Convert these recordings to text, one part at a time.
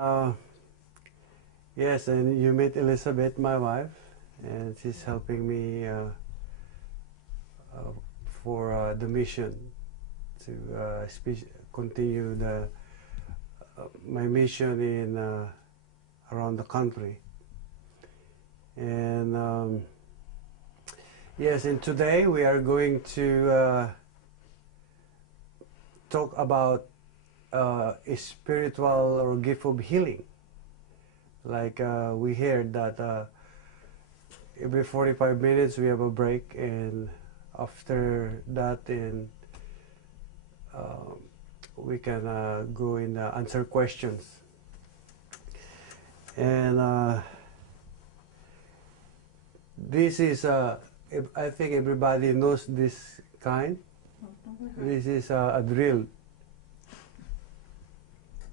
Uh, yes, and you met Elizabeth, my wife, and she's helping me for the mission to continue my mission in around the country. And yes, and today we are going to talk about a spiritual or gift of healing. Like we heard that every 45 minutes we have a break, and after that we can go and answer questions. And this is, I think everybody knows this kind. This is a drill.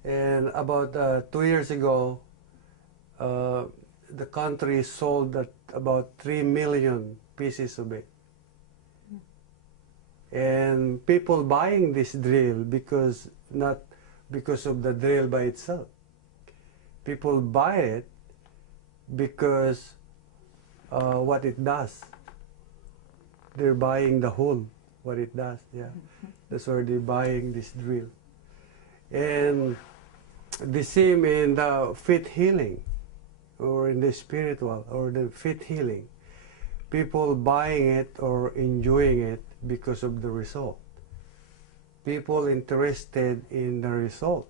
And about 2 years ago, the country sold about 3 million pieces of it. And people buying this drill not because of the drill by itself. People buy it because what it does. They're buying the whole, what it does, yeah. That's why they're buying this drill. And the same in the faith healing, or in the spiritual, or the faith healing. People buying it or enjoying it because of the result. People interested in the result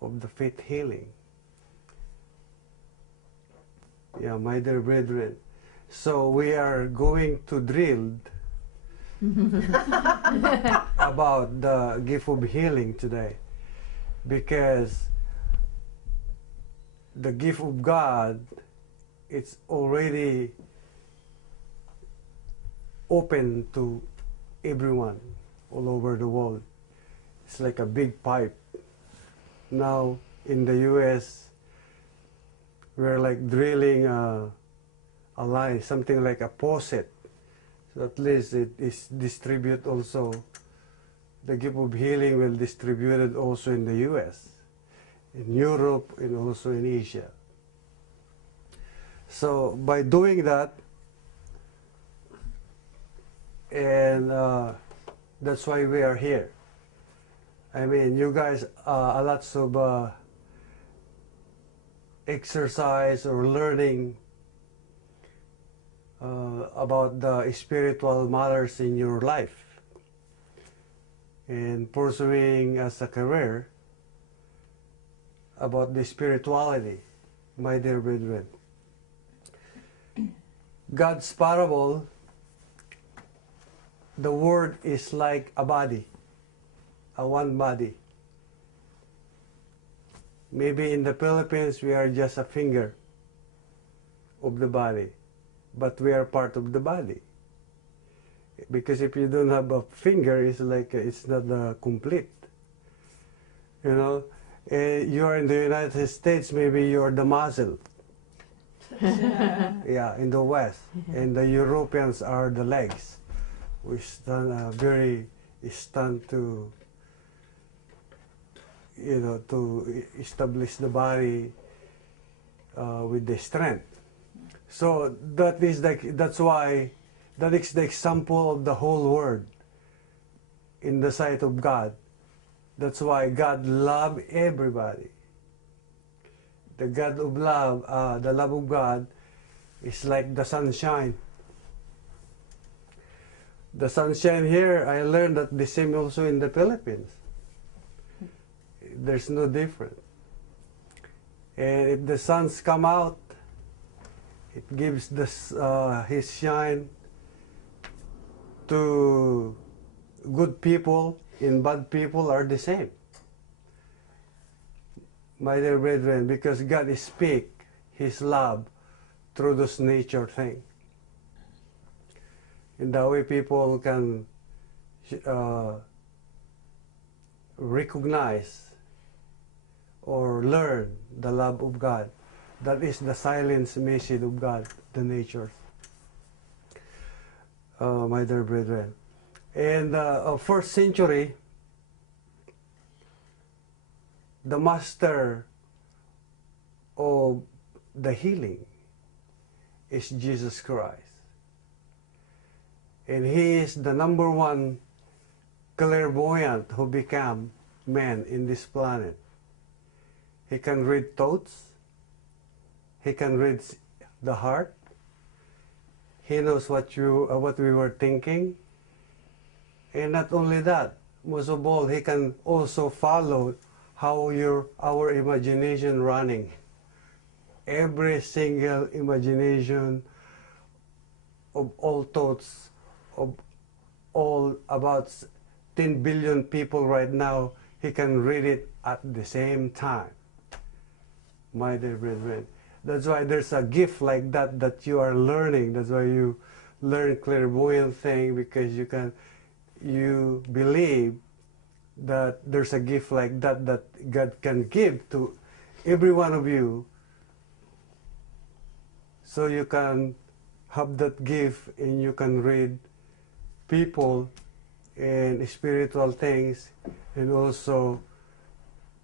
of the faith healing. Yeah, my dear brethren. So we are going to drill about the gift of healing today, because the gift of God, it's already open to everyone all over the world. It's like a big pipe. Now in the US, we're like drilling a line, something like a faucet. So at least it is distributed also. The gift of healing will distribute it also in the US, in Europe, and also in Asia. So by doing that, and that's why we are here. I mean, you guys, a lots of exercise or learning about the spiritual matters in your life, and pursuing as a career about the spirituality, my dear brethren. God's parable, the word is like a body, a one body. Maybe in the Philippines we are just a finger of the body, but we are part of the body. Because if you don't have a finger, it's like it's not complete. You know, you are in the United States, maybe you're the muscle. Yeah, in the West, and the Europeans are the legs. We stand to, you know, to establish the body with the strength. So that is that is the example of the whole world in the sight of God. That's why God loves everybody. The God of love, the love of God is like the sunshine. The sunshine here, I learned that the same also in the Philippines. There's no difference. And if the suns come out, it gives his shine to good people, and bad people are the same. My dear brethren, because God speaks His love through those nature things. In that way people can recognize or learn the love of God. That is the silent message of God, the nature. My dear brethren. In the first century, the master of the healing is Jesus Christ. And He is the number one clairvoyant who became man in this planet. He can read thoughts. He can read the heart. He knows what we were thinking. And not only that, most of all, He can also follow how our imagination running. Every single imagination of all thoughts of all about 10 billion people right now, He can read it at the same time. My dear brethren, that's why there's a gift like that that you are learning. That's why you learn clairvoyant thing, because you believe that there's a gift like that that God can give to every one of you, so you can have that gift and you can read people and spiritual things and also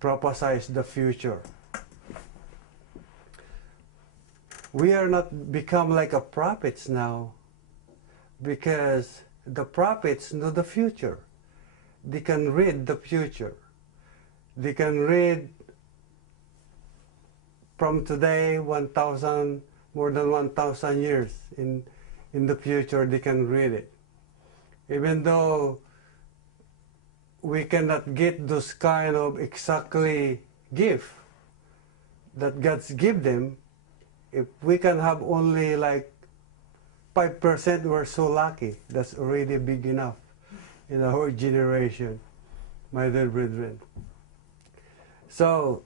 prophesize the future. We are not become like a prophets now, because the prophets know the future. They can read the future. They can read from today more than 1,000 years in the future. They can read it. Even though we cannot get those kind of exactly gift that God's give them, if we can have only like 5%, we're so lucky. That's already big enough in our generation, my dear brethren. So,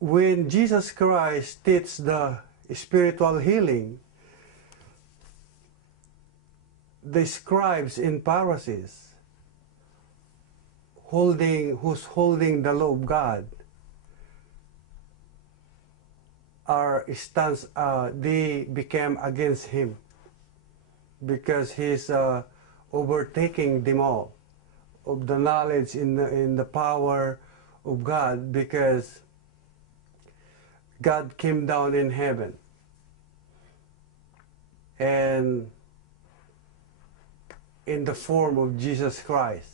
when Jesus Christ teaches the spiritual healing, the scribes and Pharisees who's holding the law of God they became against Him, because He's overtaking them all of the knowledge in the power of God, because God came down in heaven and in the form of Jesus Christ.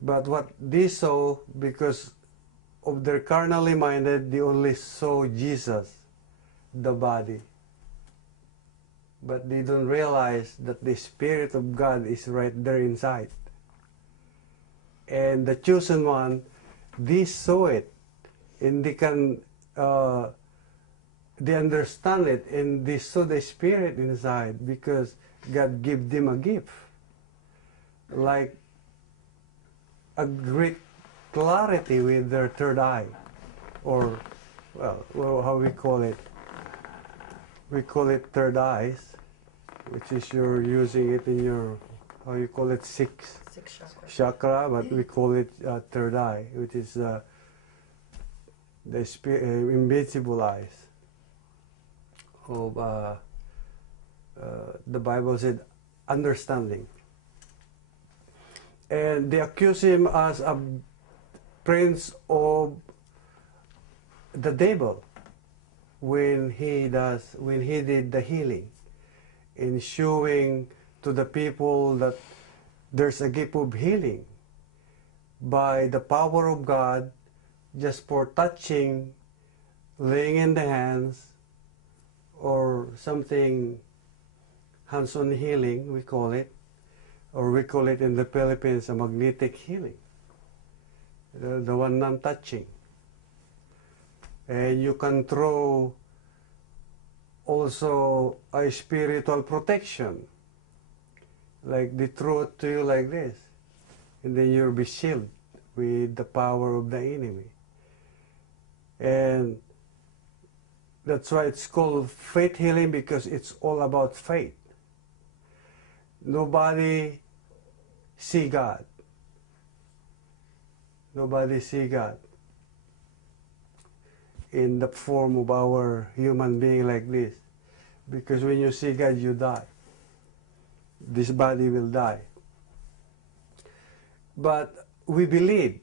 But what they saw, because of their carnally minded, they only saw Jesus, the body. But they don't realize that the Spirit of God is right there inside. And the chosen one, they saw it, and they understand it, and they saw the Spirit inside, because God gave them a gift, like a great clarity with their third eye, or well, how we call it? We call it third eyes, which is you're using it in your, how you call it, sixth chakra, but we call it third eye, which is the invincible eyes of the Bible said understanding. And they accuse Him as a prince of the devil when he did the healing, in showing to the people that there's a gift of healing by the power of God, just for touching, laying in the hands, or something, hands-on healing we call it, or we call it in the Philippines a magnetic healing, the one non-touching. And you can throw also a spiritual protection, like they throw it to you like this, and then you'll be shielded with the power of the enemy. And that's why it's called faith healing, because it's all about faith. Nobody see God. Nobody see God in the form of our human being like this. Because when you see God, you die. This body will die. But we believe